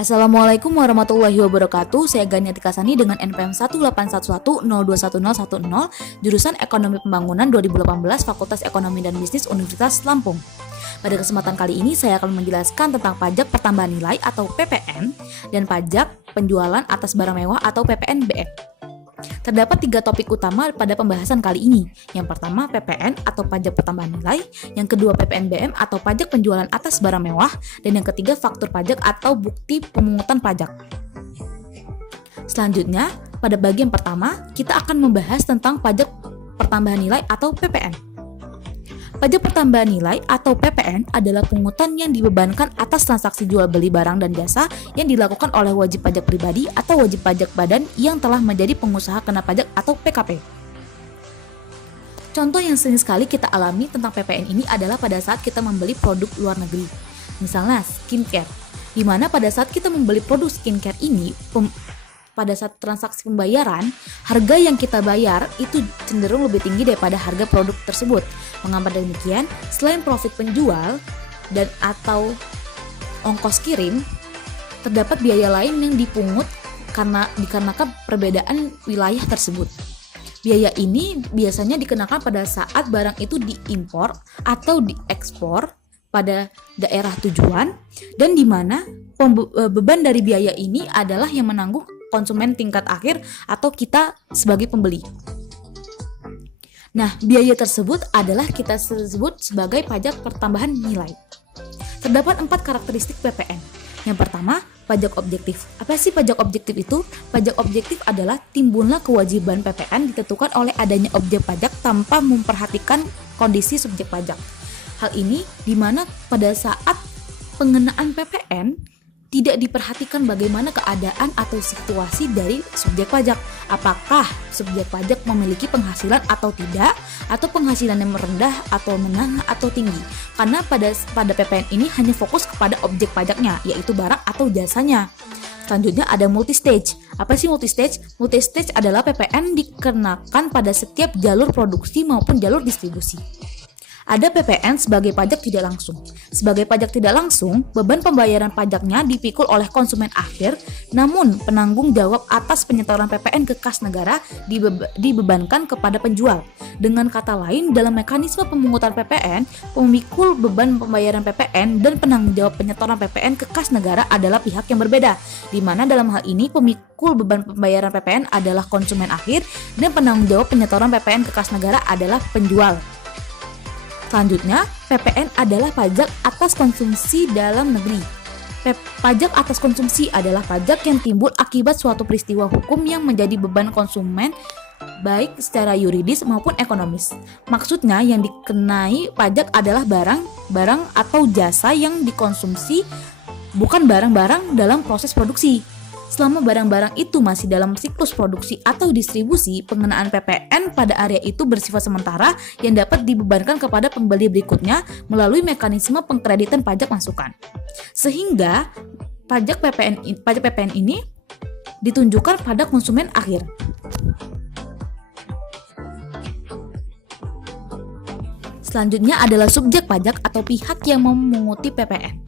Assalamualaikum warahmatullahi wabarakatuh. Saya Gania Tikasani dengan NPM 18102101010, jurusan Ekonomi Pembangunan 2018, Fakultas Ekonomi dan Bisnis Universitas Lampung. Pada kesempatan kali ini saya akan menjelaskan tentang pajak pertambahan nilai atau PPN dan pajak penjualan atas barang mewah atau PPNBM. Terdapat 3 topik utama pada pembahasan kali ini. Yang pertama PPN atau pajak pertambahan nilai, yang kedua PPNBM atau pajak penjualan atas barang mewah, dan yang ketiga faktur pajak atau bukti pemungutan pajak. Selanjutnya, pada bagian pertama, kita akan membahas tentang pajak pertambahan nilai atau PPN. Pajak pertambahan nilai atau PPN adalah pungutan yang dibebankan atas transaksi jual beli barang dan jasa yang dilakukan oleh wajib pajak pribadi atau wajib pajak badan yang telah menjadi pengusaha kena pajak atau PKP. Contoh yang sering sekali kita alami tentang PPN ini adalah pada saat kita membeli produk luar negeri. Misalnya skincare, di mana pada saat kita membeli produk skincare ini, pada saat transaksi pembayaran, harga yang kita bayar itu cenderung lebih tinggi daripada harga produk tersebut. Mengapa demikian? Selain profit penjual dan atau ongkos kirim, terdapat biaya lain yang dipungut dikarenakan perbedaan wilayah tersebut. Biaya ini biasanya dikenakan pada saat barang itu diimpor atau diekspor pada daerah tujuan, dan di mana beban dari biaya ini adalah yang menanggung konsumen tingkat akhir atau kita sebagai pembeli. Nah, biaya tersebut adalah kita sebut sebagai pajak pertambahan nilai. Terdapat 4 karakteristik PPN. Yang pertama, pajak objektif. Apa sih pajak objektif itu? Pajak objektif adalah timbulnya kewajiban PPN ditentukan oleh adanya objek pajak tanpa memperhatikan kondisi subjek pajak. Hal ini di mana pada saat pengenaan PPN tidak diperhatikan bagaimana keadaan atau situasi dari subjek pajak. Apakah subjek pajak memiliki penghasilan atau tidak, atau penghasilan yang rendah atau menengah atau tinggi. Karena pada PPN ini hanya fokus kepada objek pajaknya, yaitu barang atau jasanya. Selanjutnya ada multistage. Apa sih multistage? Multistage adalah PPN dikenakan pada setiap jalur produksi maupun jalur distribusi. Ada PPN sebagai pajak tidak langsung. Sebagai pajak tidak langsung, beban pembayaran pajaknya dipikul oleh konsumen akhir, namun penanggung jawab atas penyetoran PPN ke kas negara dibebankan kepada penjual. Dengan kata lain, dalam mekanisme pemungutan PPN, pemikul beban pembayaran PPN dan penanggung jawab penyetoran PPN ke kas negara adalah pihak yang berbeda, di mana dalam hal ini pemikul beban pembayaran PPN adalah konsumen akhir dan penanggung jawab penyetoran PPN ke kas negara adalah penjual. Selanjutnya, PPN adalah pajak atas konsumsi dalam negeri. Pajak atas konsumsi adalah pajak yang timbul akibat suatu peristiwa hukum yang menjadi beban konsumen baik secara yuridis maupun ekonomis. Maksudnya yang dikenai pajak adalah barang atau jasa yang dikonsumsi, bukan barang-barang dalam proses produksi. Selama barang-barang itu masih dalam siklus produksi atau distribusi, pengenaan PPN pada area itu bersifat sementara yang dapat dibebankan kepada pembeli berikutnya melalui mekanisme pengkreditan pajak masukan. Sehingga pajak PPN ini ditunjukkan pada konsumen akhir. Selanjutnya adalah subjek pajak atau pihak yang memunguti PPN.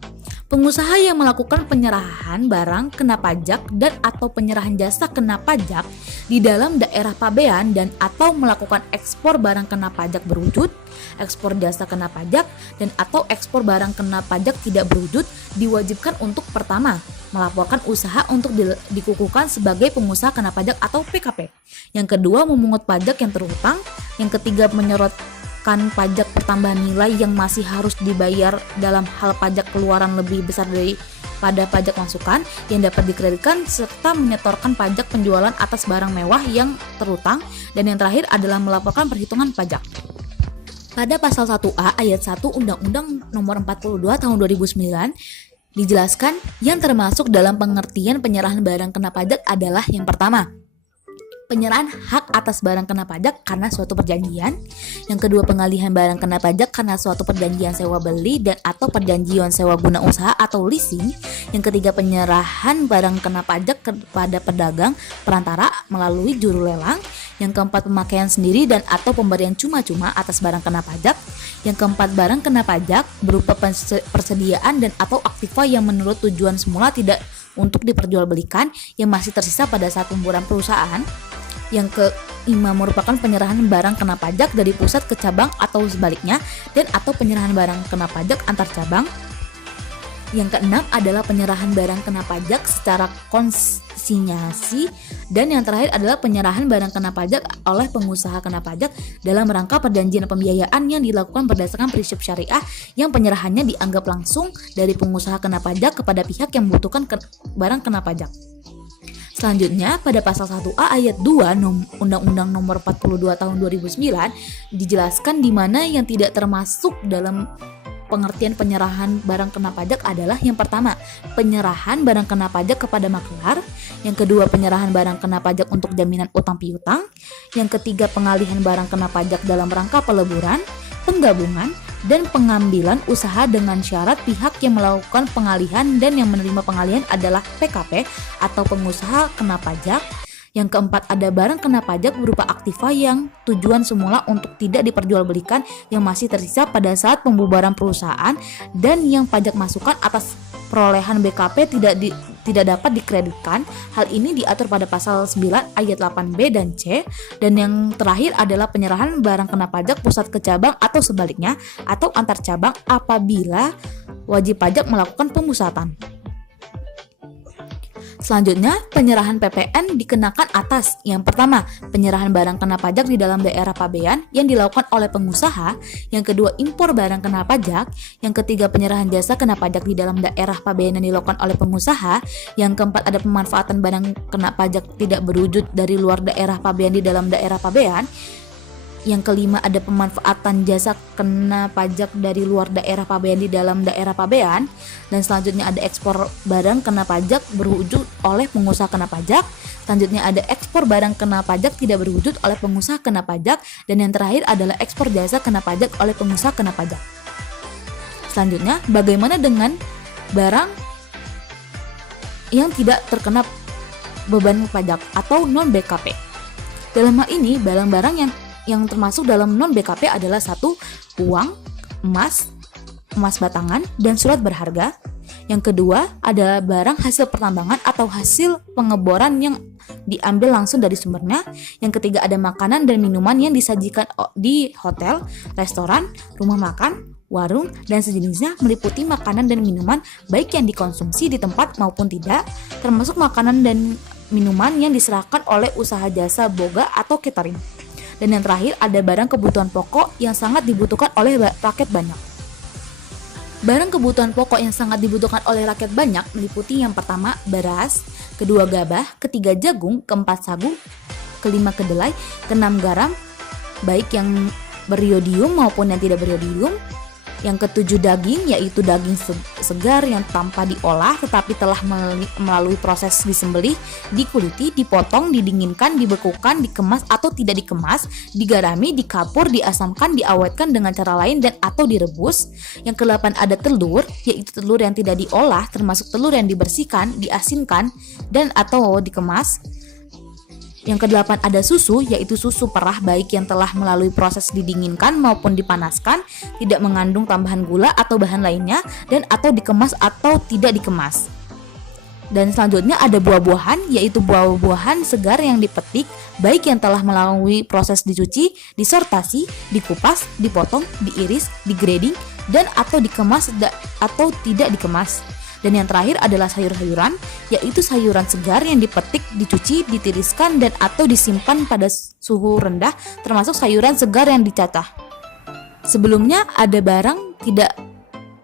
Pengusaha yang melakukan penyerahan barang kena pajak dan atau penyerahan jasa kena pajak di dalam daerah pabean dan atau melakukan ekspor barang kena pajak berwujud, ekspor jasa kena pajak, dan atau ekspor barang kena pajak tidak berwujud diwajibkan untuk pertama, melaporkan usaha untuk dikukuhkan sebagai pengusaha kena pajak atau PKP. Yang kedua, memungut pajak yang terhutang. Yang ketiga, menyorotkan pajak pertambahan nilai yang masih harus dibayar dalam hal pajak keluaran lebih besar daripada pajak masukan yang dapat dikreditkan, serta menyetorkan pajak penjualan atas barang mewah yang terhutang, dan yang terakhir adalah melaporkan perhitungan pajak. Pada pasal 1A ayat 1 Undang-Undang Nomor 42 Tahun 2009 dijelaskan yang termasuk dalam pengertian penyerahan barang kena pajak adalah yang pertama, penyerahan hak atas barang kena pajak karena suatu perjanjian. Yang kedua, pengalihan barang kena pajak karena suatu perjanjian sewa beli dan atau perjanjian sewa guna usaha atau leasing. Yang ketiga, penyerahan barang kena pajak kepada pedagang perantara melalui juru lelang. Yang keempat, pemakaian sendiri dan atau pemberian cuma-cuma atas barang kena pajak. Yang keempat, barang kena pajak berupa persediaan dan atau aktiva yang menurut tujuan semula tidak untuk diperjualbelikan yang masih tersisa pada saat pembubaran perusahaan. Yang kelima, merupakan penyerahan barang kena pajak dari pusat ke cabang atau sebaliknya dan atau penyerahan barang kena pajak antar cabang. Yang keenam adalah penyerahan barang kena pajak secara konsinyasi. Dan yang terakhir adalah penyerahan barang kena pajak oleh pengusaha kena pajak dalam rangka perjanjian pembiayaan yang dilakukan berdasarkan prinsip syariah yang penyerahannya dianggap langsung dari pengusaha kena pajak kepada pihak yang membutuhkan barang kena pajak. Selanjutnya, pada pasal 1A ayat 2 Undang-Undang Nomor 42 Tahun 2009 dijelaskan di mana yang tidak termasuk dalam pengertian penyerahan barang kena pajak adalah yang pertama, penyerahan barang kena pajak kepada makelar. Yang kedua, penyerahan barang kena pajak untuk jaminan utang piutang. Yang ketiga, pengalihan barang kena pajak dalam rangka peleburan, penggabungan, dan pengambilan usaha dengan syarat pihak yang melakukan pengalihan dan yang menerima pengalihan adalah PKP atau pengusaha kena pajak. Yang keempat, ada barang kena pajak berupa aktiva yang tujuan semula untuk tidak diperjualbelikan yang masih tersisa pada saat pembubaran perusahaan dan yang pajak masukan atas perolehan BKP tidak dapat dikreditkan. Hal ini diatur pada pasal 9 ayat 8B dan C. Dan yang terakhir adalah penyerahan barang kena pajak pusat ke cabang atau sebaliknya atau antar cabang apabila wajib pajak melakukan pemusatan. Selanjutnya, penyerahan PPN dikenakan atas yang pertama, penyerahan barang kena pajak di dalam daerah pabean yang dilakukan oleh pengusaha. Yang kedua, impor barang kena pajak. Yang ketiga, penyerahan jasa kena pajak di dalam daerah pabean yang dilakukan oleh pengusaha. Yang keempat, ada pemanfaatan barang kena pajak tidak berwujud dari luar daerah pabean di dalam daerah pabean. Yang kelima, ada pemanfaatan jasa kena pajak dari luar daerah pabean di dalam daerah pabean. Dan selanjutnya ada ekspor barang kena pajak berwujud oleh pengusaha kena pajak. Selanjutnya ada ekspor barang kena pajak tidak berwujud oleh pengusaha kena pajak. Dan yang terakhir adalah ekspor jasa kena pajak oleh pengusaha kena pajak. Selanjutnya, bagaimana dengan barang yang tidak terkena beban pajak atau non BKP? Dalam hal ini, barang-barang yang termasuk dalam non BKP adalah satu, uang, emas batangan, dan surat berharga. Yang kedua adalah barang hasil pertambangan atau hasil pengeboran yang diambil langsung dari sumbernya. Yang ketiga ada makanan dan minuman yang disajikan di hotel, restoran, rumah makan, warung, dan sejenisnya meliputi makanan dan minuman baik yang dikonsumsi di tempat maupun tidak, termasuk makanan dan minuman yang diserahkan oleh usaha jasa boga atau catering. Dan yang terakhir ada barang kebutuhan pokok yang sangat dibutuhkan oleh rakyat banyak. Barang kebutuhan pokok yang sangat dibutuhkan oleh rakyat banyak meliputi yang pertama beras, kedua gabah, ketiga jagung, keempat sagu, kelima kedelai, keenam garam, baik yang beriodium maupun yang tidak beriodium. Yang ketujuh daging, yaitu daging segar yang tanpa diolah tetapi telah melalui proses disembelih, dikuliti, dipotong, didinginkan, dibekukan, dikemas atau tidak dikemas, digarami, dikapur, diasamkan, diawetkan dengan cara lain dan atau direbus. Yang kedelapan ada telur, yaitu telur yang tidak diolah termasuk telur yang dibersihkan, diasinkan dan atau dikemas. Yang kedelapan ada susu, yaitu susu perah baik yang telah melalui proses didinginkan maupun dipanaskan, tidak mengandung tambahan gula atau bahan lainnya, dan atau dikemas atau tidak dikemas. Dan selanjutnya ada buah-buahan, yaitu buah-buahan segar yang dipetik, baik yang telah melalui proses dicuci, disortasi, dikupas, dipotong, diiris, digrading, dan atau dikemas atau tidak dikemas. Dan yang terakhir adalah sayur-sayuran, yaitu sayuran segar yang dipetik, dicuci, ditiriskan, dan atau disimpan pada suhu rendah, termasuk sayuran segar yang dicacah. Sebelumnya ada barang tidak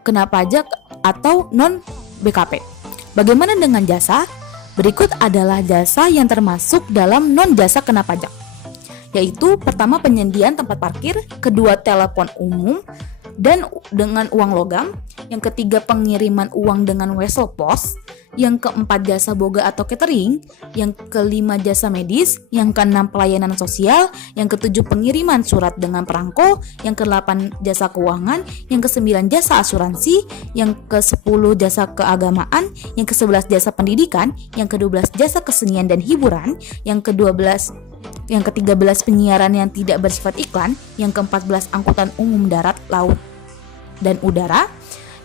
kena pajak atau non BKP. Bagaimana dengan jasa? Berikut adalah jasa yang termasuk dalam non jasa kena pajak, yaitu pertama penyediaan tempat parkir, kedua telepon umum dan dengan uang logam, yang ketiga pengiriman uang dengan wesel pos, yang keempat jasa boga atau catering, yang kelima jasa medis, yang keenam pelayanan sosial, yang ketujuh pengiriman surat dengan perangko, yang kedelapan jasa keuangan, yang kesembilan jasa asuransi, yang kesepuluh jasa keagamaan, yang kesebelas jasa pendidikan, yang kedua belas jasa kesenian dan hiburan, yang kedua belas yang ke-13 penyiaran yang tidak bersifat iklan, yang ke-14 angkutan umum darat, laut, dan udara,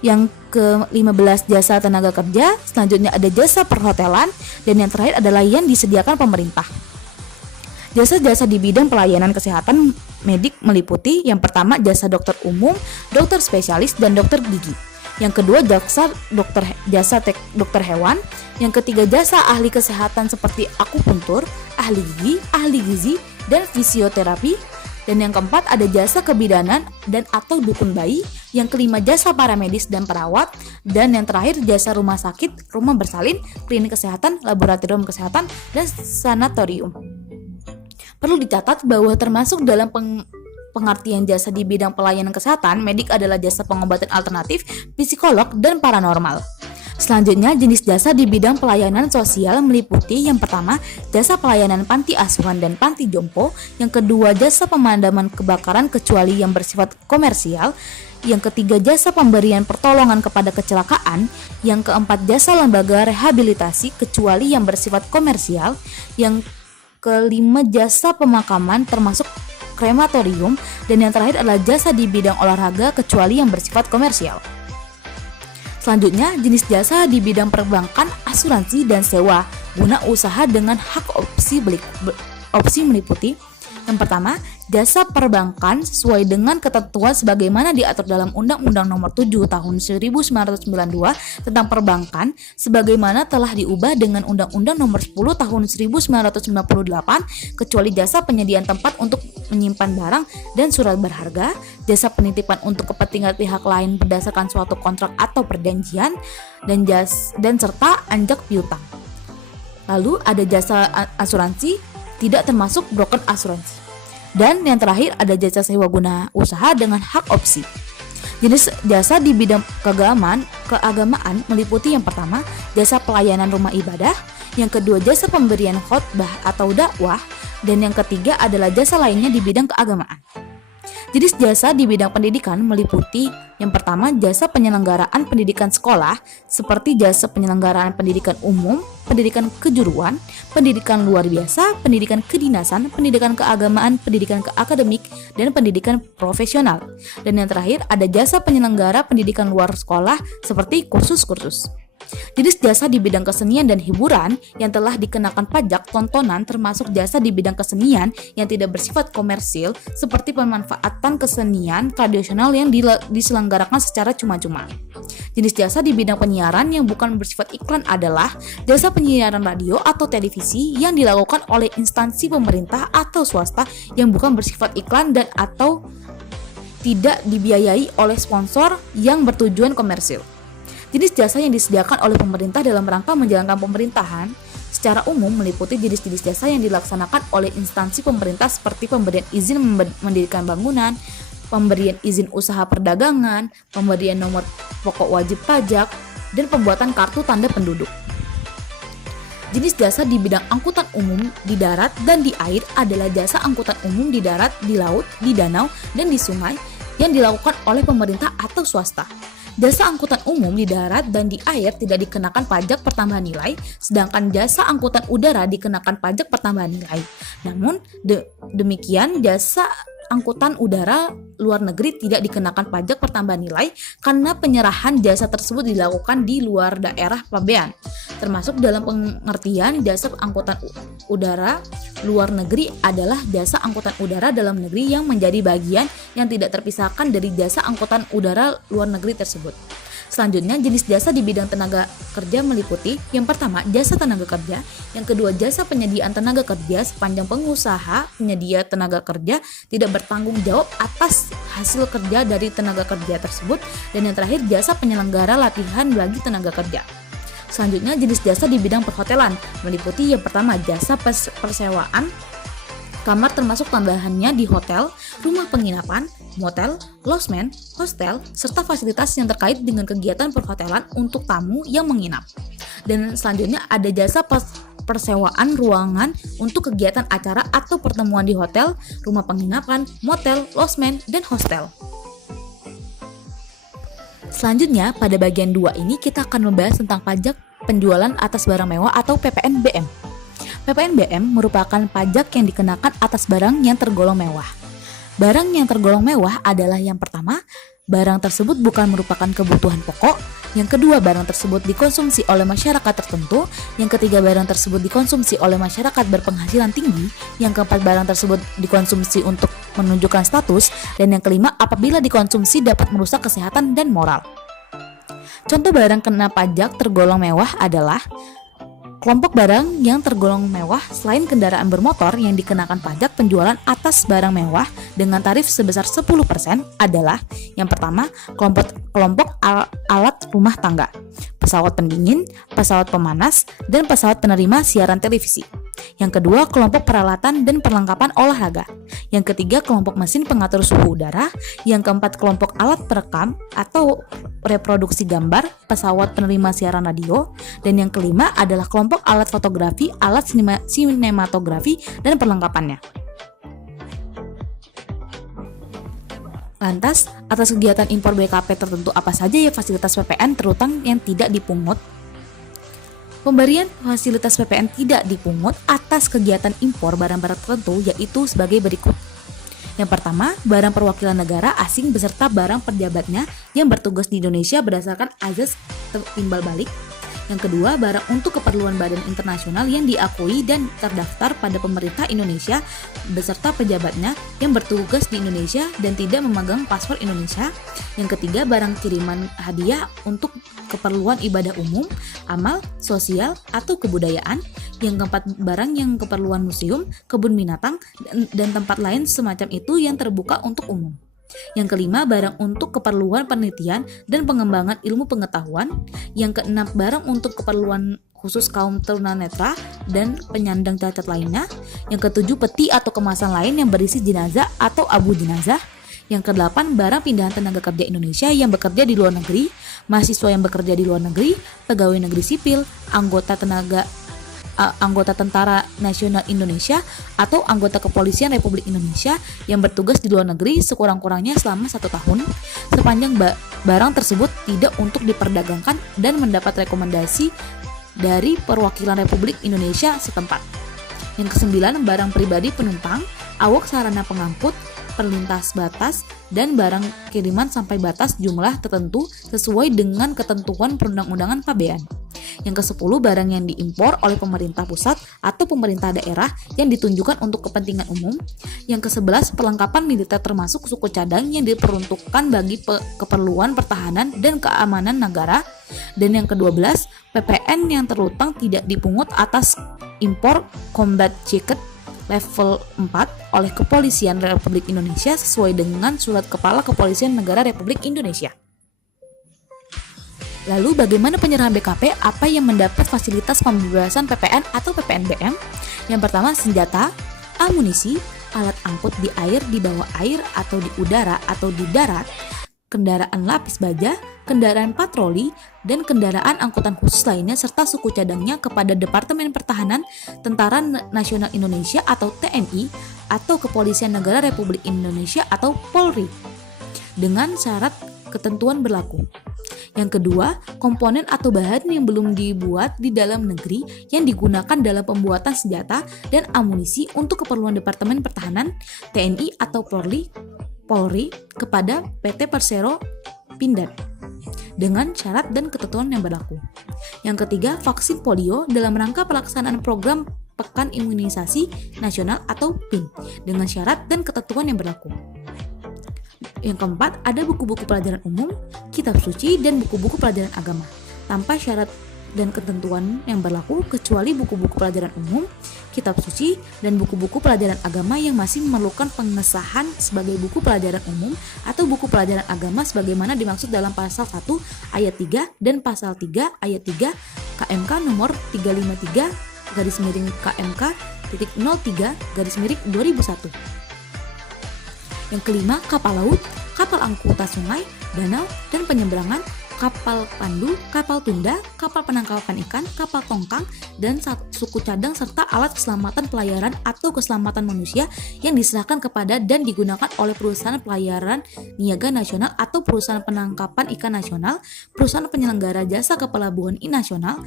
yang ke-15 jasa tenaga kerja, selanjutnya ada jasa perhotelan, dan yang terakhir adalah yang disediakan pemerintah. Jasa-jasa di bidang pelayanan kesehatan medik meliputi yang pertama jasa dokter umum, dokter spesialis, dan dokter gigi. Yang kedua jasa dokter hewan. Yang ketiga jasa ahli kesehatan seperti akupuntur, ahli gizi, dan fisioterapi. Dan yang keempat ada jasa kebidanan dan atau dukun bayi. Yang kelima jasa paramedis dan perawat. Dan yang terakhir jasa rumah sakit, rumah bersalin, klinik kesehatan, laboratorium kesehatan, dan sanatorium. Perlu dicatat bahwa termasuk dalam pengertian jasa di bidang pelayanan kesehatan, medik adalah jasa pengobatan alternatif, psikolog, dan paranormal. Selanjutnya, jenis jasa di bidang pelayanan sosial meliputi yang pertama, jasa pelayanan panti asuhan dan panti jompo, yang kedua, jasa pemadaman kebakaran kecuali yang bersifat komersial, yang ketiga, jasa pemberian pertolongan kepada kecelakaan, yang keempat, jasa lembaga rehabilitasi kecuali yang bersifat komersial, yang kelima, jasa pemakaman termasuk krematorium, dan yang terakhir adalah jasa di bidang olahraga kecuali yang bersifat komersial. Selanjutnya, jenis jasa di bidang perbankan, asuransi, dan sewa guna usaha dengan hak opsi meliputi yang pertama, jasa perbankan sesuai dengan ketentuan sebagaimana diatur dalam Undang-Undang Nomor 7 Tahun 1992 tentang perbankan sebagaimana telah diubah dengan Undang-Undang Nomor 10 Tahun 1998 kecuali jasa penyediaan tempat untuk menyimpan barang dan surat berharga, jasa penitipan untuk kepentingan pihak lain berdasarkan suatu kontrak atau perjanjian, dan serta anjak piutang. Lalu ada jasa asuransi tidak termasuk broker asuransi. Dan yang terakhir ada jasa sewa guna usaha dengan hak opsi. Jenis jasa di bidang keagamaan meliputi yang pertama, jasa pelayanan rumah ibadah, yang kedua jasa pemberian khotbah atau dakwah, dan yang ketiga adalah jasa lainnya di bidang keagamaan. Jenis jasa di bidang pendidikan meliputi yang pertama jasa penyelenggaraan pendidikan sekolah seperti jasa penyelenggaraan pendidikan umum, pendidikan kejuruan, pendidikan luar biasa, pendidikan kedinasan, pendidikan keagamaan, pendidikan keakademik, dan pendidikan profesional. Dan yang terakhir ada jasa penyelenggara pendidikan luar sekolah seperti kursus-kursus. Jenis jasa di bidang kesenian dan hiburan yang telah dikenakan pajak tontonan termasuk jasa di bidang kesenian yang tidak bersifat komersil seperti pemanfaatan kesenian tradisional yang diselenggarakan secara cuma-cuma. Jenis jasa di bidang penyiaran yang bukan bersifat iklan adalah jasa penyiaran radio atau televisi yang dilakukan oleh instansi pemerintah atau swasta yang bukan bersifat iklan dan atau tidak dibiayai oleh sponsor yang bertujuan komersil. Jenis jasa yang disediakan oleh pemerintah dalam rangka menjalankan pemerintahan secara umum meliputi jenis-jenis jasa yang dilaksanakan oleh instansi pemerintah seperti pemberian izin mendirikan bangunan, pemberian izin usaha perdagangan, pemberian nomor pokok wajib pajak, dan pembuatan kartu tanda penduduk. Jenis jasa di bidang angkutan umum di darat dan di air adalah jasa angkutan umum di darat, di laut, di danau, dan di sungai yang dilakukan oleh pemerintah atau swasta. Jasa angkutan umum di darat dan di air tidak dikenakan pajak pertambahan nilai, sedangkan jasa angkutan udara dikenakan pajak pertambahan nilai. Namun, demikian jasa angkutan udara luar negeri tidak dikenakan pajak pertambahan nilai karena penyerahan jasa tersebut dilakukan di luar daerah pabean. Termasuk dalam pengertian jasa angkutan udara luar negeri adalah jasa angkutan udara dalam negeri yang menjadi bagian yang tidak terpisahkan dari jasa angkutan udara luar negeri tersebut. Selanjutnya, jenis jasa di bidang tenaga kerja meliputi yang pertama, jasa tenaga kerja, yang kedua, jasa penyediaan tenaga kerja sepanjang pengusaha penyedia tenaga kerja tidak bertanggung jawab atas hasil kerja dari tenaga kerja tersebut, dan yang terakhir, jasa penyelenggara latihan bagi tenaga kerja. Selanjutnya, jenis jasa di bidang perhotelan meliputi yang pertama, jasa persewaan kamar termasuk tambahannya di hotel, rumah penginapan, motel, losmen, hostel, serta fasilitas yang terkait dengan kegiatan perhotelan untuk tamu yang menginap. Dan selanjutnya ada jasa persewaan ruangan untuk kegiatan acara atau pertemuan di hotel, rumah penginapan, motel, losmen, dan hostel. Selanjutnya, pada bagian 2 ini kita akan membahas tentang pajak penjualan atas barang mewah atau PPNBM. PPNBM merupakan pajak yang dikenakan atas barang yang tergolong mewah. Barang yang tergolong mewah adalah yang pertama, barang tersebut bukan merupakan kebutuhan pokok. Yang kedua, barang tersebut dikonsumsi oleh masyarakat tertentu. Yang ketiga, barang tersebut dikonsumsi oleh masyarakat berpenghasilan tinggi. Yang keempat, barang tersebut dikonsumsi untuk menunjukkan status. Dan yang kelima, apabila dikonsumsi dapat merusak kesehatan dan moral. Contoh barang kena pajak tergolong mewah adalah kelompok barang yang tergolong mewah selain kendaraan bermotor yang dikenakan pajak penjualan atas barang mewah dengan tarif sebesar 10% adalah yang pertama, kelompok alat rumah tangga, pesawat pendingin, pesawat pemanas, dan pesawat penerima siaran televisi. Yang kedua, kelompok peralatan dan perlengkapan olahraga. Yang ketiga, kelompok mesin pengatur suhu udara. Yang keempat, kelompok alat perekam atau reproduksi gambar, pesawat penerima siaran radio. Dan yang kelima adalah kelompok alat fotografi, alat sinematografi, dan perlengkapannya. Lantas, atas kegiatan impor BKP tertentu apa saja ya fasilitas PPN terutang yang tidak dipungut? Pemberian fasilitas PPN tidak dipungut atas kegiatan impor barang-barang tertentu yaitu sebagai berikut. Yang pertama, barang perwakilan negara asing beserta barang pejabatnya yang bertugas di Indonesia berdasarkan azas timbal balik. Yang kedua, barang untuk keperluan badan internasional yang diakui dan terdaftar pada pemerintah Indonesia beserta pejabatnya yang bertugas di Indonesia dan tidak memegang paspor Indonesia. Yang ketiga, barang kiriman hadiah untuk keperluan ibadah umum, amal, sosial, atau kebudayaan. Yang keempat, barang yang keperluan museum, kebun binatang, dan tempat lain semacam itu yang terbuka untuk umum. Yang kelima, barang untuk keperluan penelitian dan pengembangan ilmu pengetahuan. Yang keenam, barang untuk keperluan khusus kaum tunanetra dan penyandang cacat lainnya. Yang ketujuh, peti atau kemasan lain yang berisi jenazah atau abu jenazah. Yang kedelapan, barang pindahan tenaga kerja Indonesia yang bekerja di luar negeri, mahasiswa yang bekerja di luar negeri, pegawai negeri sipil, anggota Tentara Nasional Indonesia atau anggota Kepolisian Republik Indonesia yang bertugas di luar negeri sekurang-kurangnya selama 1 tahun sepanjang barang tersebut tidak untuk diperdagangkan dan mendapat rekomendasi dari perwakilan Republik Indonesia setempat. Yang kesembilan, barang pribadi penumpang, awak sarana pengangkut, perlintas batas, dan barang kiriman sampai batas jumlah tertentu sesuai dengan ketentuan perundang-undangan pabean. Yang ke-10, barang yang diimpor oleh pemerintah pusat atau pemerintah daerah yang ditunjukkan untuk kepentingan umum. Yang ke-11, perlengkapan militer termasuk suku cadang yang diperuntukkan bagi keperluan pertahanan dan keamanan negara. Dan yang ke-12, PPN yang terutang tidak dipungut atas impor combat jacket level 4 oleh Kepolisian Republik Indonesia sesuai dengan Surat Kepala Kepolisian Negara Republik Indonesia. Lalu bagaimana penyerahan BKP? Apa yang mendapat fasilitas pembebasan PPN atau PPNBM? Yang pertama, senjata, amunisi, alat angkut di air, di bawah air, atau di udara, atau di darat, kendaraan lapis baja, kendaraan patroli, dan kendaraan angkutan khusus lainnya serta suku cadangnya kepada Departemen Pertahanan, Tentara Nasional Indonesia atau TNI, atau Kepolisian Negara Republik Indonesia atau Polri, dengan syarat ketentuan berlaku. Yang kedua, komponen atau bahan yang belum dibuat di dalam negeri yang digunakan dalam pembuatan senjata dan amunisi untuk keperluan Departemen Pertahanan, TNI atau Polri kepada PT Persero Pindad dengan syarat dan ketentuan yang berlaku. Yang ketiga, vaksin polio dalam rangka pelaksanaan program Pekan Imunisasi Nasional atau PIN dengan syarat dan ketentuan yang berlaku. Yang keempat, ada buku-buku pelajaran umum, kitab suci, dan buku-buku pelajaran agama tanpa syarat dan ketentuan yang berlaku kecuali buku-buku pelajaran umum, kitab suci, dan buku-buku pelajaran agama yang masih memerlukan pengesahan sebagai buku pelajaran umum atau buku pelajaran agama sebagaimana dimaksud dalam pasal 1 ayat 3 dan pasal 3 ayat 3 KMK nomor 353 KMK _03 Yang kelima, kapal laut, kapal angkutan sungai, danau, dan penyeberangan, kapal pandu, kapal tunda, kapal penangkapan ikan, kapal tongkang, dan suku cadang serta alat keselamatan pelayaran atau keselamatan manusia yang diserahkan kepada dan digunakan oleh perusahaan pelayaran niaga nasional atau perusahaan penangkapan ikan nasional, perusahaan penyelenggara jasa kepelabuhan nasional,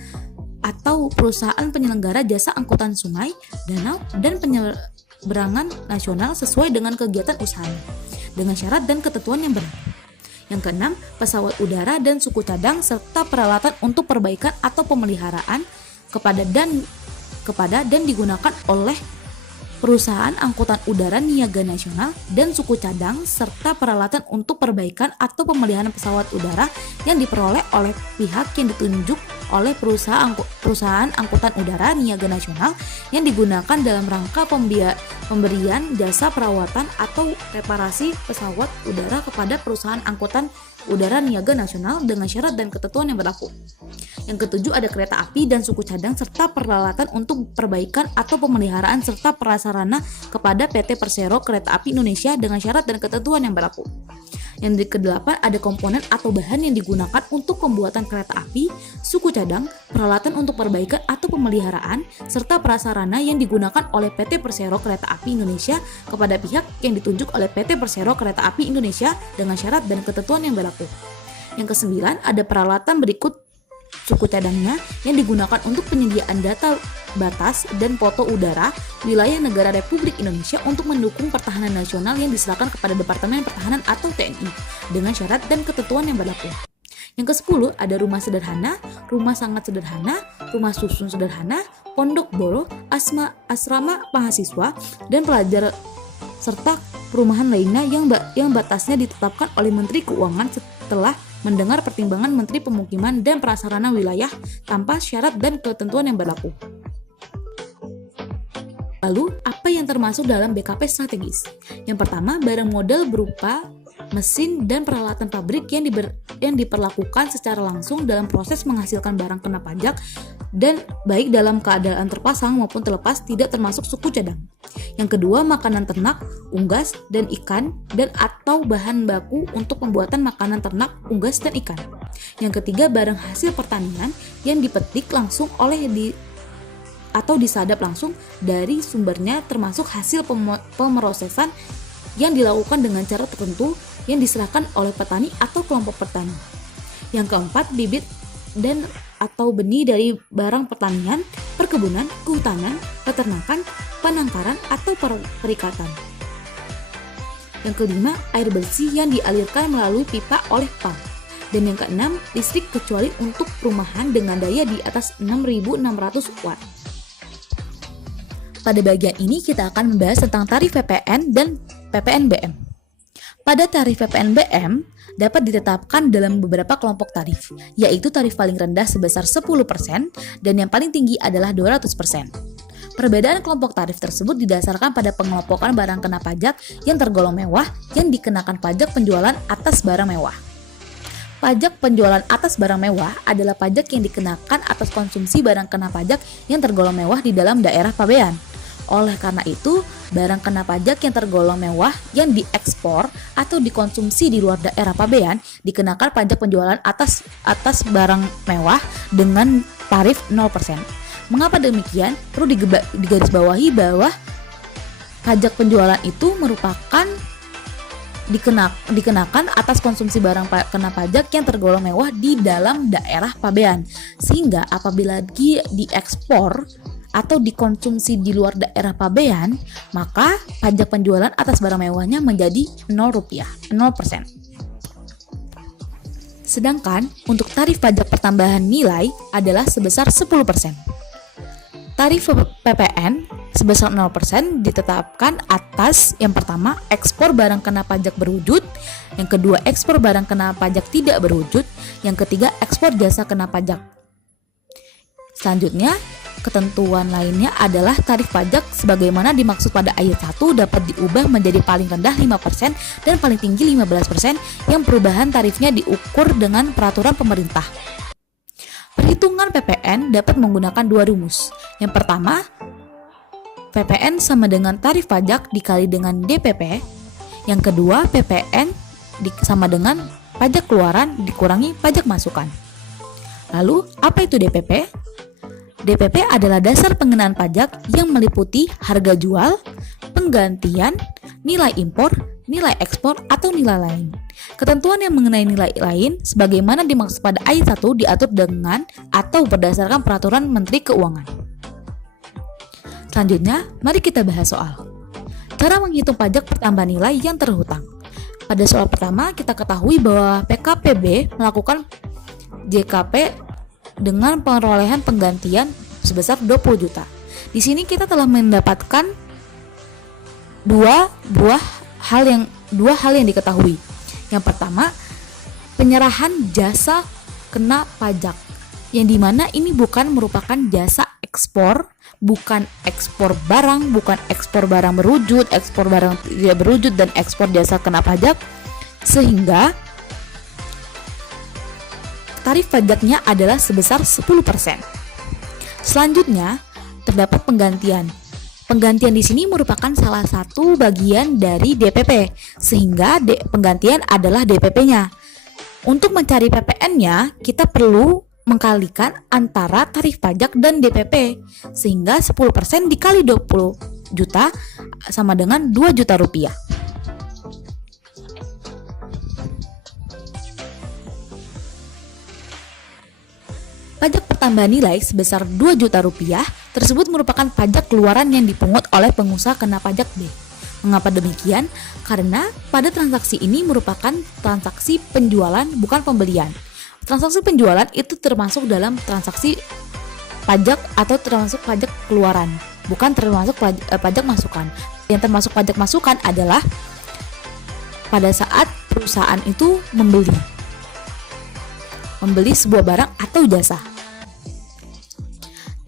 atau perusahaan penyelenggara jasa angkutan sungai, danau, dan penyeberangan nasional sesuai dengan kegiatan usahanya, dengan syarat dan ketentuan yang berlaku. Yang keenam, pesawat udara dan suku cadang serta peralatan untuk perbaikan atau pemeliharaan kepada dan digunakan oleh perusahaan angkutan udara niaga nasional dan suku cadang serta peralatan untuk perbaikan atau pemeliharaan pesawat udara yang diperoleh oleh pihak yang ditunjuk oleh perusahaan angkutan udara niaga nasional yang digunakan dalam rangka pemberian jasa perawatan atau reparasi pesawat udara kepada perusahaan angkutan udara niaga nasional dengan syarat dan ketentuan yang berlaku. Yang ketujuh, ada kereta api dan suku cadang serta peralatan untuk perbaikan atau pemeliharaan serta prasarana kepada PT Persero Kereta Api Indonesia dengan syarat dan ketentuan yang berlaku. Yang kedelapan, ada komponen atau bahan yang digunakan untuk pembuatan kereta api, suku cadang, peralatan untuk perbaikan atau pemeliharaan, serta prasarana yang digunakan oleh PT Persero Kereta Api Indonesia kepada pihak yang ditunjuk oleh PT Persero Kereta Api Indonesia dengan syarat dan ketentuan yang berlaku. Yang kesembilan, ada peralatan berikut suku cadangnya yang digunakan untuk penyediaan data batas dan foto udara wilayah negara Republik Indonesia untuk mendukung pertahanan nasional yang diserahkan kepada Departemen Pertahanan atau TNI dengan syarat dan ketentuan yang berlaku. Yang ke-10, ada rumah sederhana, rumah sangat sederhana, rumah susun sederhana, pondok boro, asrama mahasiswa dan pelajar serta perumahan lainnya yang batasnya ditetapkan oleh Menteri Keuangan setelah mendengar pertimbangan Menteri Pemukiman dan Prasarana Wilayah tanpa syarat dan ketentuan yang berlaku. Lalu, apa yang termasuk dalam BKP strategis? Yang pertama, barang modal berupa mesin dan peralatan pabrik yang diperlakukan secara langsung dalam proses menghasilkan barang kena pajak dan baik dalam keadaan terpasang maupun terlepas tidak termasuk suku cadang. Yang kedua, makanan ternak, unggas, dan ikan dan atau bahan baku untuk pembuatan makanan ternak, unggas, dan ikan. Yang ketiga, barang hasil pertanian yang dipetik langsung atau disadap langsung dari sumbernya termasuk hasil pemrosesan yang dilakukan dengan cara tertentu yang diserahkan oleh petani atau kelompok petani. Yang keempat, bibit dan atau benih dari barang pertanian, perkebunan, kehutanan, peternakan, penangkaran, atau perikatan. Yang kelima, air bersih yang dialirkan melalui pipa oleh PAM. Dan yang keenam, listrik kecuali untuk perumahan dengan daya di atas 6.600 watt. Pada bagian ini kita akan membahas tentang tarif PPN dan PPNBM. Pada tarif PPNBM dapat ditetapkan dalam beberapa kelompok tarif, yaitu tarif paling rendah sebesar 10% dan yang paling tinggi adalah 200%. Perbedaan kelompok tarif tersebut didasarkan pada pengelompokan barang kena pajak yang tergolong mewah yang dikenakan pajak penjualan atas barang mewah. Pajak penjualan atas barang mewah adalah pajak yang dikenakan atas konsumsi barang kena pajak yang tergolong mewah di dalam daerah pabean. Oleh karena itu, barang kena pajak yang tergolong mewah yang diekspor atau dikonsumsi di luar daerah pabean dikenakan pajak penjualan atas barang mewah dengan tarif 0%. Mengapa demikian? Perlu digarisbawahi bahwa pajak penjualan itu merupakan dikenakan atas konsumsi barang kena pajak yang tergolong mewah di dalam daerah pabean, sehingga apabila diekspor atau dikonsumsi di luar daerah pabean, maka pajak penjualan atas barang mewahnya menjadi Rp0. Sedangkan untuk tarif pajak pertambahan nilai adalah sebesar 10%. Tarif PPN sebesar 0% ditetapkan atas yang pertama, ekspor barang kena pajak berwujud, yang kedua, ekspor barang kena pajak tidak berwujud, yang ketiga, ekspor jasa kena pajak. Selanjutnya, ketentuan lainnya adalah tarif pajak sebagaimana dimaksud pada ayat 1 dapat diubah menjadi paling rendah 5% dan paling tinggi 15% yang perubahan tarifnya diukur dengan peraturan pemerintah. Perhitungan PPN dapat menggunakan dua rumus. Yang pertama, PPN sama dengan tarif pajak dikali dengan DPP. Yang kedua, PPN sama dengan pajak keluaran dikurangi pajak masukan. Lalu, apa itu DPP? DPP adalah dasar pengenaan pajak yang meliputi harga jual, penggantian, nilai impor, nilai ekspor atau nilai lain. Ketentuan yang mengenai nilai lain sebagaimana dimaksud pada ayat 1 diatur dengan atau berdasarkan peraturan Menteri Keuangan. Selanjutnya, mari kita bahas soal cara menghitung pajak pertambahan nilai yang terhutang. Pada soal pertama, kita ketahui bahwa PKPB melakukan JKP dengan perolehan penggantian sebesar 20 juta. Di sini kita telah mendapatkan dua hal yang diketahui. Yang pertama, penyerahan jasa kena pajak, yang dimana ini bukan merupakan jasa ekspor, bukan ekspor barang, bukan ekspor barang berwujud, ekspor barang tidak berwujud, dan ekspor jasa kena pajak, sehingga tarif pajaknya adalah sebesar 10%. Selanjutnya, terdapat penggantian. Penggantian di sini merupakan salah satu bagian dari DPP, sehingga penggantian adalah DPP-nya. Untuk mencari PPN-nya, kita perlu mengkalikan antara tarif pajak dan DPP, sehingga 10% dikali 20 juta sama dengan 2 juta rupiah. Pajak pertambahan nilai sebesar 2 juta rupiah tersebut merupakan pajak keluaran yang dipungut oleh pengusaha kena pajak B. Mengapa demikian? Karena pada transaksi ini merupakan transaksi penjualan bukan pembelian. Transaksi penjualan itu termasuk dalam transaksi pajak atau termasuk pajak keluaran, bukan termasuk pajak masukan. Yang termasuk pajak masukan adalah pada saat perusahaan itu membeli sebuah barang atau jasa.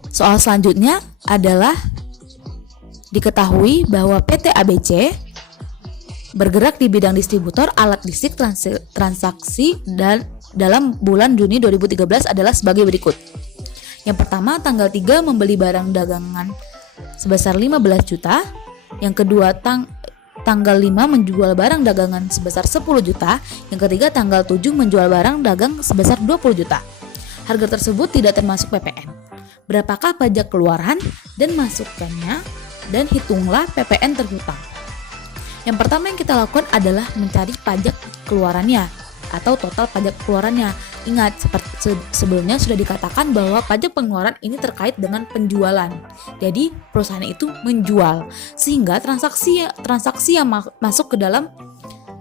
Soal selanjutnya adalah diketahui bahwa PT ABC bergerak di bidang distributor alat listrik transaksi dan dalam bulan Juni 2013 adalah sebagai berikut. Yang pertama, tanggal 3 membeli barang dagangan sebesar 15 juta. Yang kedua, tanggal 5 menjual barang dagangan sebesar 10 juta. Yang ketiga, tanggal 7 menjual barang dagang sebesar 20 juta. Harga tersebut tidak termasuk PPN. Berapakah pajak keluaran dan masukannya, dan hitunglah PPN terhutang. Yang pertama yang kita lakukan adalah mencari pajak keluarannya atau total pajak keluarannya. Ingat, seperti sebelumnya sudah dikatakan bahwa pajak pengeluaran ini terkait dengan penjualan. Jadi perusahaan itu menjual, sehingga transaksi yang masuk ke dalam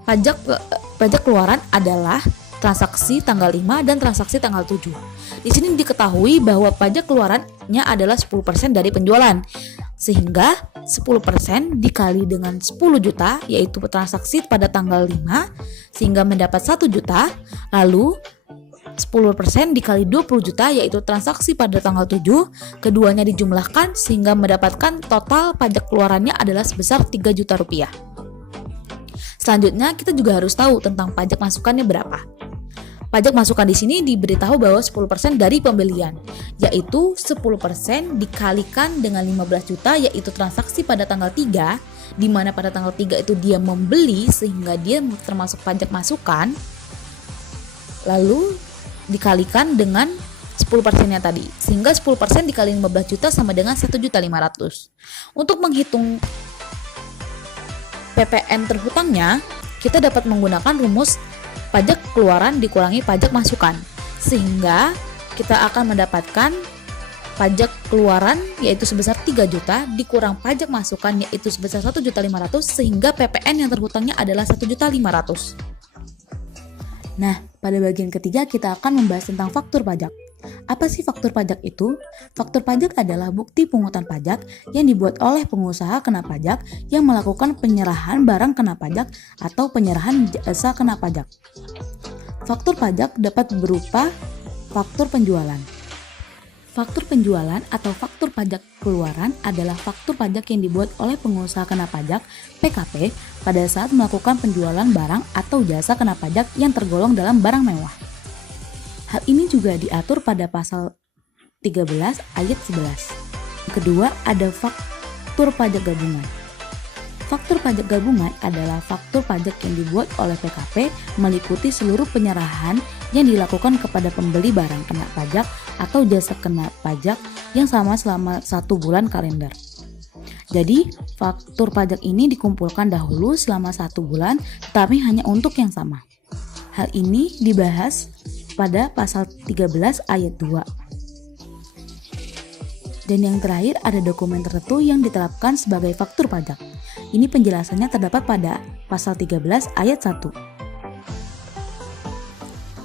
pajak keluaran adalah transaksi tanggal 5 dan transaksi tanggal 7. Di sini diketahui bahwa pajak keluarannya adalah 10% dari penjualan. Sehingga 10% dikali dengan 10 juta, yaitu transaksi pada tanggal 5, sehingga mendapat 1 juta. Lalu 10% dikali 20 juta, yaitu transaksi pada tanggal 7. Keduanya dijumlahkan sehingga mendapatkan total pajak keluarannya adalah sebesar 3 juta rupiah. Selanjutnya kita juga harus tahu tentang pajak masukannya berapa. Pajak masukan di sini diberitahu bahwa 10% dari pembelian, yaitu 10% dikalikan dengan 15 juta, yaitu transaksi pada tanggal 3, di mana pada tanggal 3 itu dia membeli sehingga dia termasuk pajak masukan, lalu dikalikan dengan 10%-nya tadi, sehingga 10% dikali 15 juta sama dengan 1.500.000. Untuk menghitung PPN terhutangnya, kita dapat menggunakan rumus pajak keluaran dikurangi pajak masukan, sehingga kita akan mendapatkan pajak keluaran yaitu sebesar 3 juta dikurang pajak masukan yaitu sebesar 1.500.000, sehingga PPN yang terhutangnya adalah 1.500.000. Nah, pada bagian ketiga kita akan membahas tentang faktur pajak. Apa sih faktur pajak itu? Faktur pajak adalah bukti pungutan pajak yang dibuat oleh pengusaha kena pajak yang melakukan penyerahan barang kena pajak atau penyerahan jasa kena pajak. Faktur pajak dapat berupa faktur penjualan. Faktur penjualan atau faktur pajak keluaran adalah faktur pajak yang dibuat oleh pengusaha kena pajak (PKP) pada saat melakukan penjualan barang atau jasa kena pajak yang tergolong dalam barang mewah. Hal ini juga diatur pada pasal 13 ayat 11. Kedua, ada faktur pajak gabungan. Faktur pajak gabungan adalah faktur pajak yang dibuat oleh PKP meliputi seluruh penyerahan yang dilakukan kepada pembeli barang kena pajak atau jasa kena pajak yang sama selama 1 bulan kalender. Jadi, faktur pajak ini dikumpulkan dahulu selama 1 bulan, tetapi hanya untuk yang sama. Hal ini dibahas pada pasal 13 ayat 2. Dan yang terakhir ada dokumen tertentu yang diterapkan sebagai faktur pajak. Ini penjelasannya terdapat pada pasal 13 ayat 1.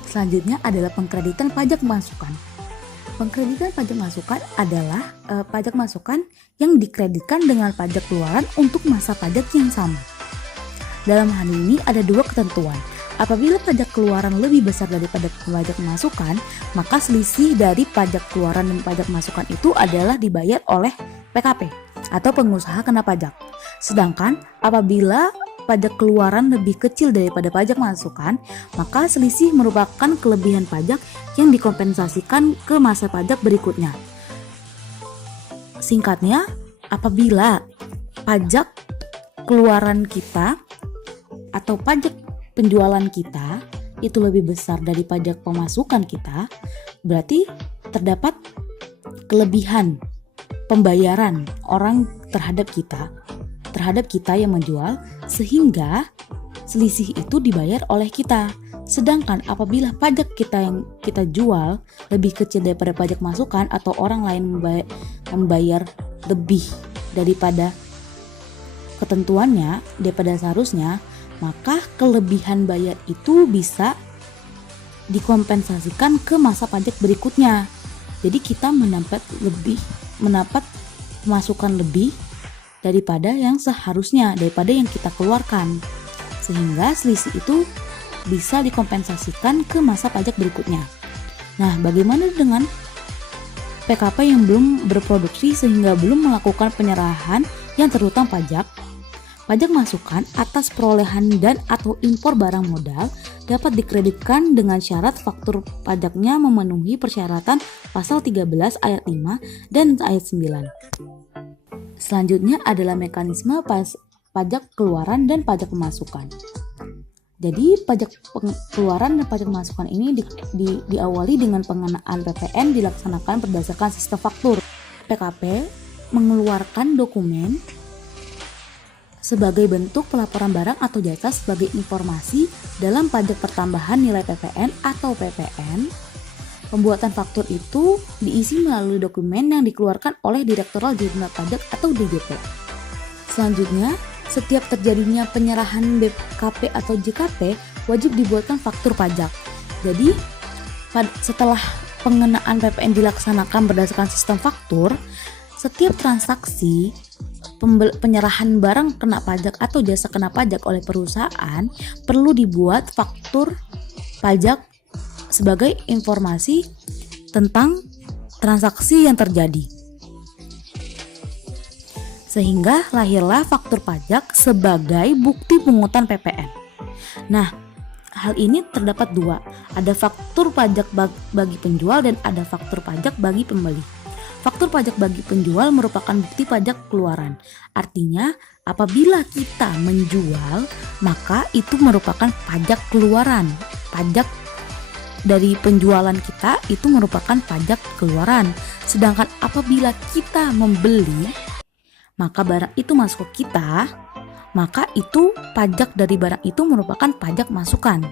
Selanjutnya adalah pengkreditan pajak masukan. Pengkreditan pajak masukan adalah pajak masukan yang dikreditkan dengan pajak keluaran untuk masa pajak yang sama. Dalam hal ini ada 2 ketentuan. Apabila pajak keluaran lebih besar daripada pajak masukan, maka selisih dari pajak keluaran dan pajak masukan itu adalah dibayar oleh PKP atau pengusaha kena pajak. Sedangkan apabila pajak keluaran lebih kecil daripada pajak masukan, maka selisih merupakan kelebihan pajak yang dikompensasikan ke masa pajak berikutnya. Singkatnya, apabila pajak keluaran kita atau pajak penjualan kita itu lebih besar dari pajak pemasukan kita, berarti terdapat kelebihan pembayaran orang terhadap kita yang menjual, sehingga selisih itu dibayar oleh kita. Sedangkan apabila pajak kita yang kita jual lebih kecil daripada pajak masukan atau orang lain membayar lebih daripada ketentuannya, daripada seharusnya, maka kelebihan bayar itu bisa dikompensasikan ke masa pajak berikutnya. Jadi kita mendapat pemasukan lebih daripada yang seharusnya, daripada yang kita keluarkan, sehingga selisih itu bisa dikompensasikan ke masa pajak berikutnya. Nah, bagaimana dengan PKP yang belum berproduksi sehingga belum melakukan penyerahan yang terutang pajak? Pajak masukan atas perolehan dan atau impor barang modal dapat dikreditkan dengan syarat faktur pajaknya memenuhi persyaratan pasal 13 ayat 5 dan ayat 9. Selanjutnya adalah mekanisme pajak keluaran dan pajak pemasukan. Jadi pajak keluaran dan pajak pemasukan ini diawali dengan pengenaan PPN dilaksanakan berdasarkan sistem faktur. PKP mengeluarkan dokumen sebagai bentuk pelaporan barang atau jasa sebagai informasi dalam pajak pertambahan nilai PPN atau PPN. Pembuatan faktur itu diisi melalui dokumen yang dikeluarkan oleh Direktorat Jenderal Pajak atau DJP. Selanjutnya, setiap terjadinya penyerahan BKP atau JKP wajib dibuatkan faktur pajak. Jadi, setelah pengenaan PPN dilaksanakan berdasarkan sistem faktur, setiap transaksi penyerahan barang kena pajak atau jasa kena pajak oleh perusahaan perlu dibuat faktur pajak sebagai informasi tentang transaksi yang terjadi. Sehingga lahirlah faktur pajak sebagai bukti pungutan PPN. Nah, hal ini terdapat 2. Ada faktur pajak bagi penjual dan ada faktur pajak bagi pembeli. Faktur pajak bagi penjual merupakan bukti pajak keluaran. Artinya, apabila kita menjual, maka itu merupakan pajak keluaran. Pajak dari penjualan kita itu merupakan pajak keluaran. Sedangkan apabila kita membeli, maka barang itu masuk ke kita, maka itu pajak dari barang itu merupakan pajak masukan.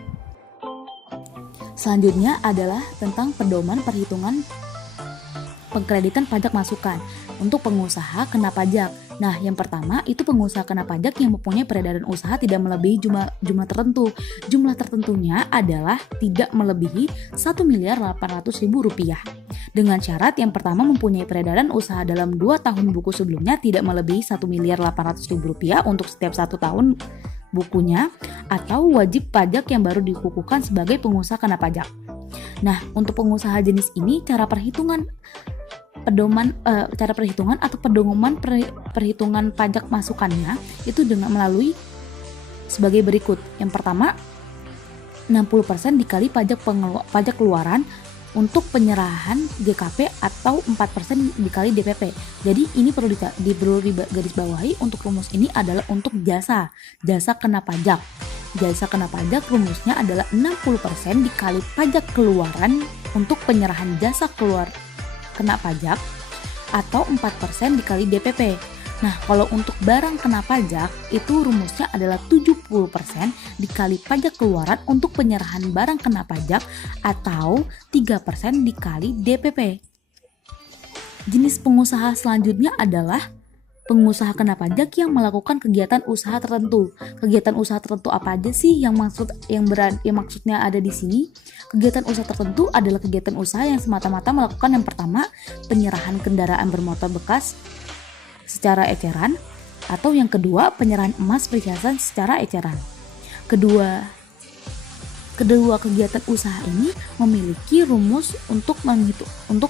Selanjutnya adalah tentang pedoman perhitungan pengkreditan pajak masukan untuk pengusaha kena pajak. Nah, yang pertama itu pengusaha kena pajak yang mempunyai peredaran usaha tidak melebihi jumlah tertentu. Jumlah tertentunya adalah tidak melebihi Rp1.800.000 dengan syarat yang pertama mempunyai peredaran usaha dalam 2 tahun buku sebelumnya tidak melebihi Rp1.800.000 untuk setiap 1 tahun bukunya, atau wajib pajak yang baru dikukuhkan sebagai pengusaha kena pajak. Nah, untuk pengusaha jenis ini cara perhitungan atau pedoman perhitungan pajak masukannya itu dengan melalui sebagai berikut. Yang pertama, 60% dikali pajak keluaran untuk penyerahan GKP atau 4% dikali DPP. Jadi ini perlu garis bawahi, untuk rumus ini adalah untuk jasa kena pajak. Jasa kena pajak rumusnya adalah 60% dikali pajak keluaran untuk penyerahan jasa kena pajak atau 4% dikali DPP. Nah, kalau untuk barang kena pajak, itu rumusnya adalah 70% dikali pajak keluaran untuk penyerahan barang kena pajak atau 3% dikali DPP. Jenis pengusaha selanjutnya adalah pengusaha kena pajak yang melakukan kegiatan usaha tertentu. Kegiatan usaha tertentu apa aja sih yang maksudnya ada di sini? Kegiatan usaha tertentu adalah kegiatan usaha yang semata-mata melakukan yang pertama, penyerahan kendaraan bermotor bekas secara eceran, atau yang kedua, penyerahan emas perhiasan secara eceran. Kedua kegiatan usaha ini memiliki rumus untuk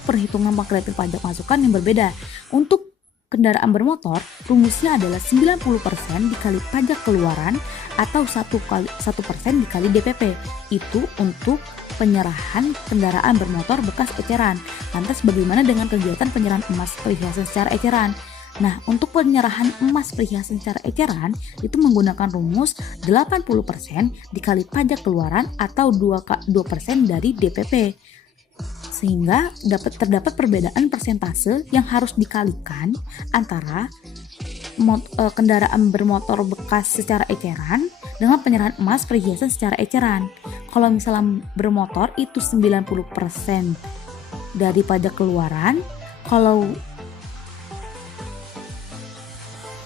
perhitungan pengkreditan pajak masukan yang berbeda. Untuk kendaraan bermotor, rumusnya adalah 90% dikali pajak keluaran atau 1% dikali DPP. Itu untuk penyerahan kendaraan bermotor bekas eceran. Lantas bagaimana dengan kegiatan penyerahan emas perhiasan secara eceran? Nah, untuk penyerahan emas perhiasan secara eceran itu menggunakan rumus 80% dikali pajak keluaran atau 2% dari DPP. Sehingga terdapat perbedaan persentase yang harus dikalikan antara kendaraan bermotor bekas secara eceran dengan penyerahan emas perhiasan secara eceran. Kalau misalnya bermotor itu 90% dari pajak keluaran, kalau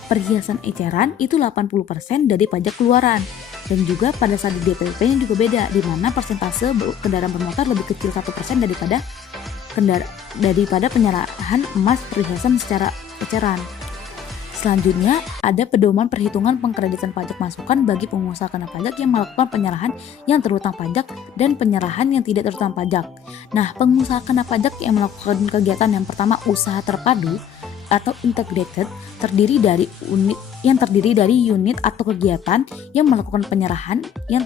perhiasan eceran itu 80% dari pajak keluaran. Dan juga pada saat di DPP-nya juga beda, di mana persentase kendaraan bermotor lebih kecil 1% daripada penyerahan emas perhiasan secara eceran. Selanjutnya, ada pedoman perhitungan pengkreditan pajak masukan bagi pengusaha kena pajak yang melakukan penyerahan yang terutang pajak dan penyerahan yang tidak terutang pajak. Nah, pengusaha kena pajak yang melakukan kegiatan yang pertama, usaha terpadu atau integrated, terdiri dari unit atau kegiatan yang melakukan penyerahan yang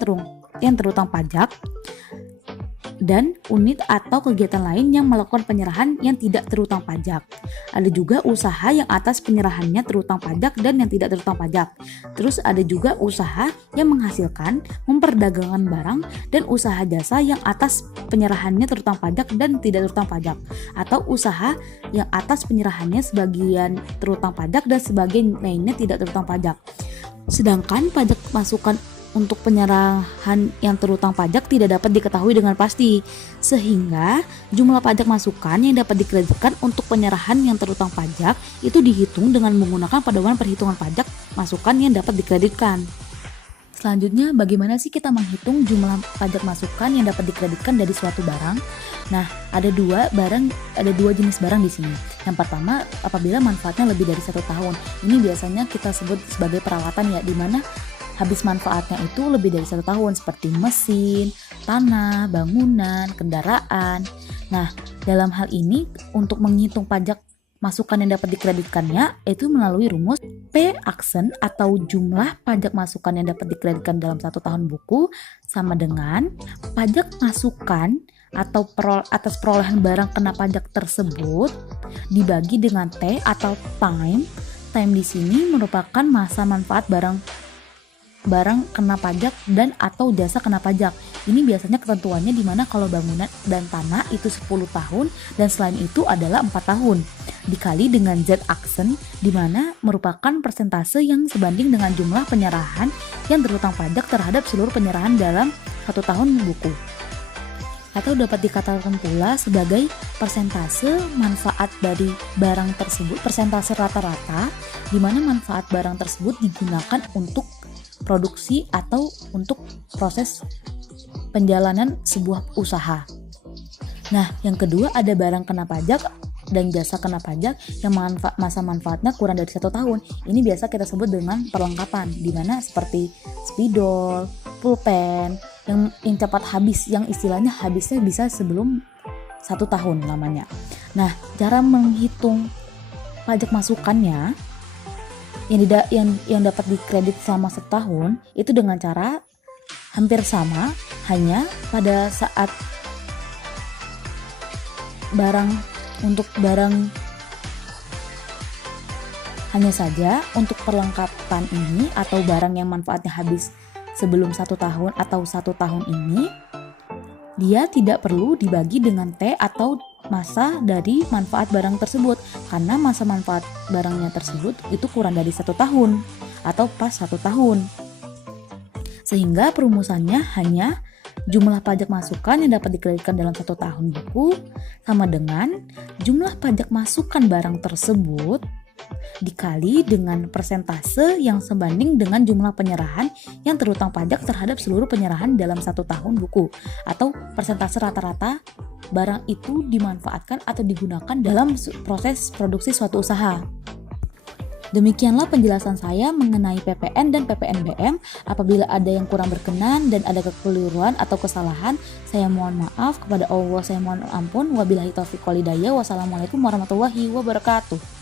terutang pajak, dan unit atau kegiatan lain yang melakukan penyerahan yang tidak terutang pajak. Ada juga usaha yang atas penyerahannya terutang pajak dan yang tidak terutang pajak. Terus ada juga usaha yang menghasilkan, memperdagangkan barang, dan usaha jasa yang atas penyerahannya terutang pajak dan tidak terutang pajak. Atau usaha yang atas penyerahannya sebagian terutang pajak dan sebagian lainnya tidak terutang pajak. Sedangkan pajak masukan untuk penyerahan yang terutang pajak tidak dapat diketahui dengan pasti, sehingga jumlah pajak masukan yang dapat dikreditkan untuk penyerahan yang terutang pajak itu dihitung dengan menggunakan pedoman perhitungan pajak masukan yang dapat dikreditkan. Selanjutnya, bagaimana sih kita menghitung jumlah pajak masukan yang dapat dikreditkan dari suatu barang? Nah, ada dua jenis barang di sini. Yang pertama, apabila manfaatnya lebih dari 1 tahun. Ini biasanya kita sebut sebagai perawatan ya, di mana habis manfaatnya itu lebih dari 1 tahun, seperti mesin, tanah, bangunan, kendaraan. Nah, dalam hal ini untuk menghitung pajak masukan yang dapat dikreditkannya itu melalui rumus P aksen atau jumlah pajak masukan yang dapat dikreditkan dalam 1 tahun buku sama dengan pajak masukan atau atas perolehan barang kena pajak tersebut dibagi dengan T atau time. Time di sini merupakan masa manfaat barang kena pajak dan atau jasa kena pajak. Ini biasanya ketentuannya di mana kalau bangunan dan tanah itu 10 tahun dan selain itu adalah 4 tahun. Dikali dengan Z aksen di mana merupakan persentase yang sebanding dengan jumlah penyerahan yang terutang pajak terhadap seluruh penyerahan dalam 1 tahun buku. Atau dapat dikatakan pula sebagai persentase manfaat dari barang tersebut, persentase rata-rata di mana manfaat barang tersebut digunakan untuk produksi atau untuk proses penjalanan sebuah usaha. Nah, yang kedua ada barang kena pajak dan jasa kena pajak yang masa manfaatnya kurang dari 1 tahun. Ini biasa kita sebut dengan perlengkapan, di mana seperti spidol, pulpen, yang cepat habis, yang istilahnya habisnya bisa sebelum 1 tahun lamanya. Nah, cara menghitung pajak masukannya yang dapat dikredit selama 1 tahun itu dengan cara hampir sama, hanya pada saat hanya saja untuk perlengkapan ini atau barang yang manfaatnya habis sebelum 1 tahun atau 1 tahun ini, dia tidak perlu dibagi dengan T atau masa dari manfaat barang tersebut, karena masa manfaat barangnya tersebut itu kurang dari 1 tahun atau pas 1 tahun. Sehingga perumusannya hanya jumlah pajak masukan yang dapat dikreditkan dalam 1 tahun buku sama dengan jumlah pajak masukan barang tersebut dikali dengan persentase yang sebanding dengan jumlah penyerahan yang terutang pajak terhadap seluruh penyerahan dalam 1 tahun buku, atau persentase rata-rata barang itu dimanfaatkan atau digunakan dalam proses produksi suatu usaha. Demikianlah penjelasan saya mengenai PPN dan PPNBM. Apabila ada yang kurang berkenan dan ada kekeliruan atau kesalahan, saya mohon maaf. Kepada Allah saya mohon ampun. Wabillahi taufiq wal hidayah. Wassalamualaikum warahmatullahi wabarakatuh.